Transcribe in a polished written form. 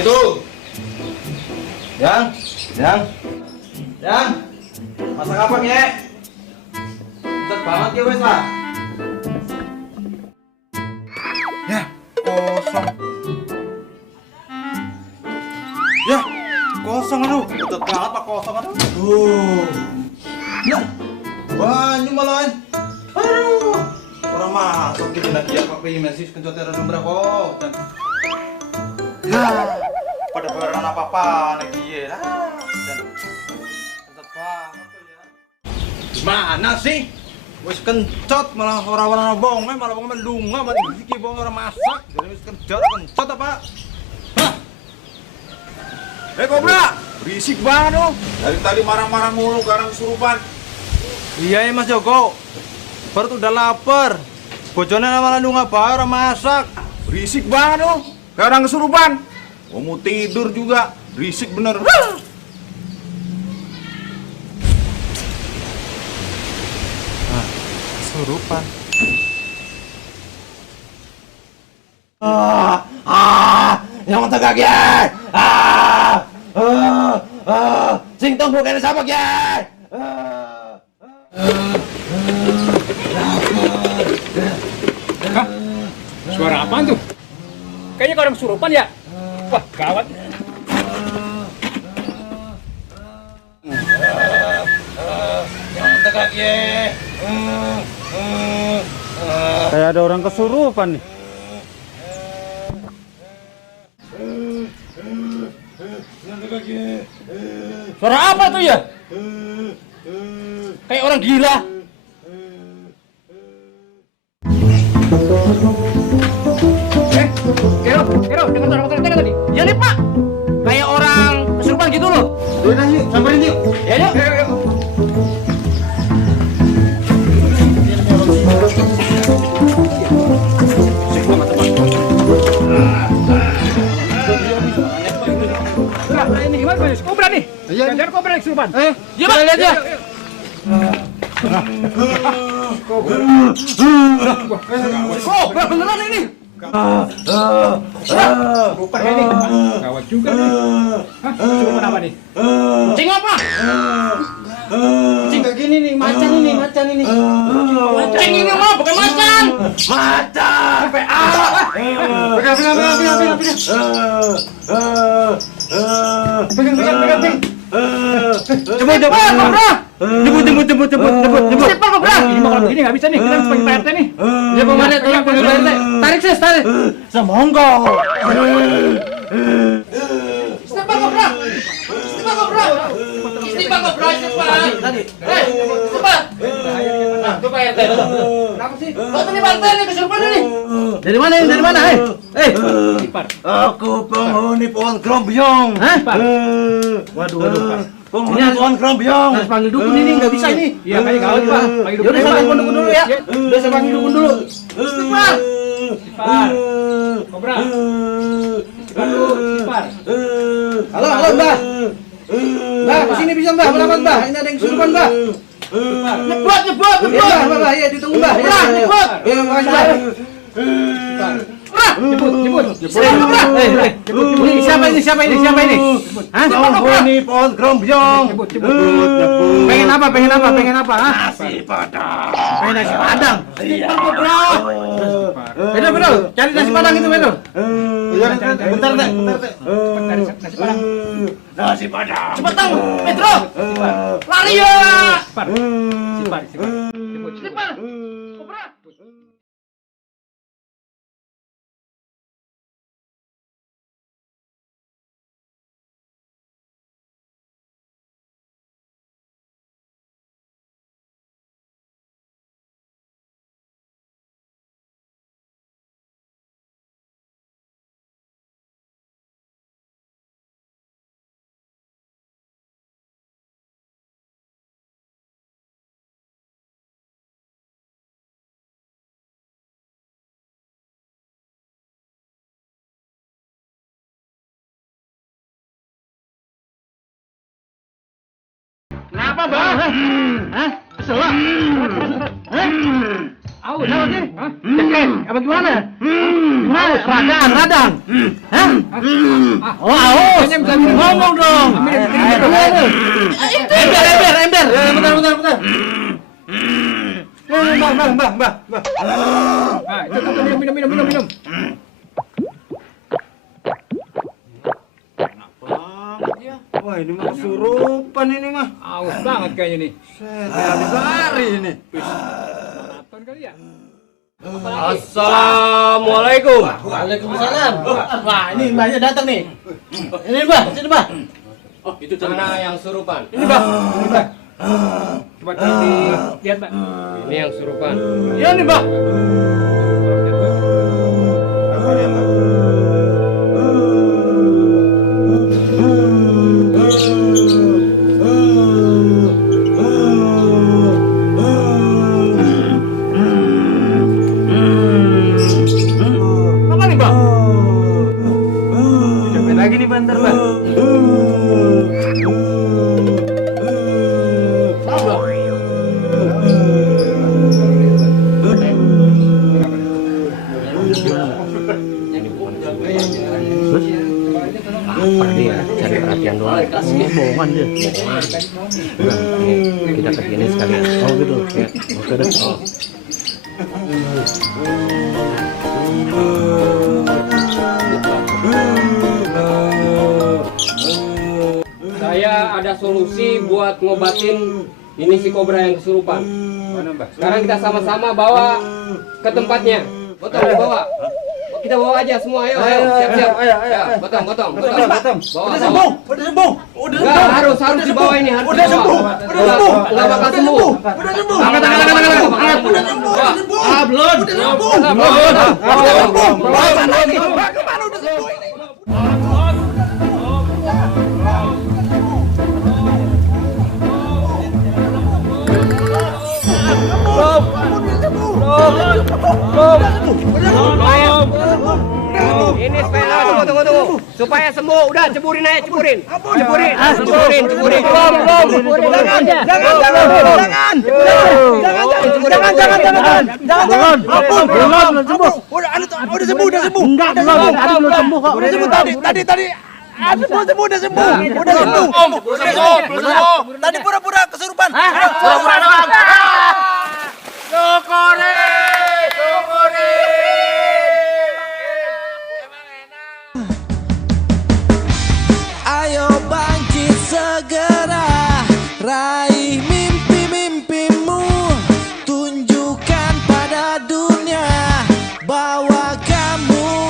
itu? Yang, yang, masak apa ya? Cepet banget ya wes lah. Ya, kosong. Ya, kosong aduh. Betul banget pak kosong aduh. Ya, banyak malahan. Aduh. Orang masuk gitu lagi ya pakai masih kencot ada nomor kok. Ya, pada barang apa-apa lagi ya. Dan kencot banget tuh ya. Gimana sih? Wes kencot malah orang-orang bonge malah bonge melunga malah dikiki bonge orang masak. Jadi wes kencot apa? Hah? Kobra, berisik banget lu. Dari tadi marah-marah mulu karena kesurupan. Iya ya Mas Joko. Baru tuh udah lapar. Bojone malah nunggak bae orang masak. Berisik banget lu. Kayak orang kesurupan. Mau tidur juga. Berisik bener. Kesurupan. Yang mata kaki. Sing tunggu kene sama ki. Hah? Suara apaan tuh? Kayaknya orang kesurupan ya? Wah, gawat. Yang mata kaki. Kayak ada orang kesurupan nih. Suara apa tuh ya? Kayak orang gila. Kero, dengar suara motor kita tadi? Iya nih Pak. Kayak orang kesurupan gitu loh. Udah yuk, samperin yuk. Ya yuk. Ini gimana Mas? Kobra nih. Iya. Jangan kobra nih kesurupan. Iya Pak, lihat ya. Kobra beneran ini. Kesurupan ini. Gawat juga nih. Hah? Kesurupan apa nih? Kucing apa? Kucing kayak gini nih, macan ini. Macan ini mah bukan macan. Macan. Pegang. Coba. Kobra. Jemput. Cepat kobra. Ini mah kalau begini nggak bisa nih, kita harus panggil Pak RT nih. Ya Pemandat, tolong panggil Pak RT. Tarik sis, tarik. Semongko. Istighfar kobra. Tadi. Cepat. Nah, tuh Pak RT. Kenapa sih? Kok ini Pak RT nih kesurupan ini? Dari mana? Istighfar. Aku penghuni pohon krombyong. Hah? Waduh. Penghuni pohon krombyong. Harus panggil dukun ini, nggak bisa ini. Iya, kayak gawat Pak. Panggil dukun. Yaudah, saya telepon dukun dulu ya. Udah, saya panggil dukun dulu. Istighfar. Kobra. Istighfar. Halo, Mbak. Mbak, kesini bisa Mbak, melawan Mbak. Ini ada yang kesurupan Mbak. Nyebut. Iya, Mbak, iya ditunggu Mbak. Mbak, nyebut. Iya, makasih Mbak. Nyebut. Ini siapa ini? Hah? Penghuni pohon krombyong. Nyebut. Pengen apa? Hah? Nasi padang. Pengen nasi padang. Iya. Bener, cari nasi padang itu bener. Bentar, Teh. Nasi padang. Nasi padang. Cepetan, Pedro. Lari ya. Istighfar. Nyebut. Kobra. Kenapa, Bang? Hah? Kesel lah? Hah? Kenapa sih? Hah? Cekek? Apa gimana? Radang. Hah? Oh, aus. Ngomong dong. Ember. Bentar. Mbah. Ah, itu minum. Wah, ini mah kesurupan ini mah. Aus banget kayaknya nih. Habis lari ini. Maraton kali ya. Assalamualaikum. Waalaikumsalam. Wah, ini mbahnya datang nih. Ini mbah, sini mbah. Oh, itu mana yang surupan? Ini, Mbak. Coba lihat, Mbak. Ini yang surupan. Iya nih, Mbak. Apa nih, Mbak? Cobain lagi nih bentar, Mbah. Cari perhatian doang. Bohongan dia. Udah, ini kita kesini sekalian. Oh gitu. Ya, oke deh. Oh. Saya ada solusi buat ngobatin ini si kobra yang kesurupan. Sekarang kita sama-sama bawa ke tempatnya. Potong, bawa. Kita bawa aja semua, ayo. Siap-siap. Potong. Bawa. Udah sembuh. Enggak, harus dibawa ini, harus Udah sembuh. Enggak bakal sembuh. Udah sembuh. Angkat. Udah sembuh. Ah, belum. Udah sembuh. Kemana udah sembuh ini? Ini supaya tunggu. Supaya sembuh, udah ceburin aja, ceburin. Ceburin. Udah sembuh. Tadi pura-pura kesurupan. Pura-pura doang. Ayo bangkit segera, raih mimpi-mimpimu, tunjukkan pada dunia bahwa kamu